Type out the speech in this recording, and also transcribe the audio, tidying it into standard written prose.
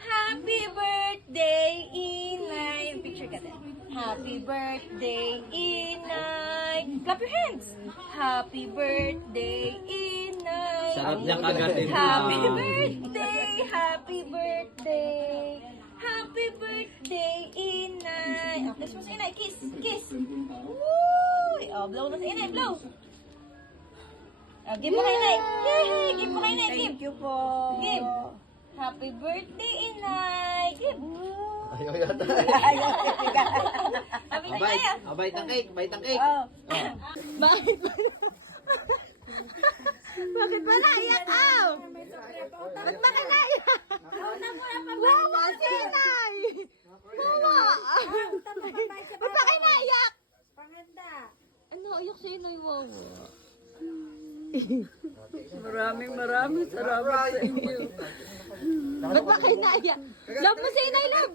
Happy birthday, Inay. Picture ka din. Happy birthday, Inay. Clap your hands. Happy birthday, Inay. Sarap niya kagatin. Happy birthday, happy birthday. Happy birthday, Inay. Oh, kiss mo si Inay. Kiss, kiss. Woo! Oh, blow na si Inay, blow. Oh, give mo kay Inay. Yay! Give mo kay Inay, give. Thank you po. Give. Happy birthday, Inay. Give. Ayaw yata. Happy Abay, birthday. abay ng cake, abay ng cake. Oh. Bakit ba? Bakit ba naiyak, Aw? Ba't ba ka naiyak? Wawa si Inay! Wawa! Ba't ba kayo naiyak? Ano, iyak si Inay, wawa. Maraming salamat sa inyo. Ba't ba kayo naiyak? Love mo si Inay, love!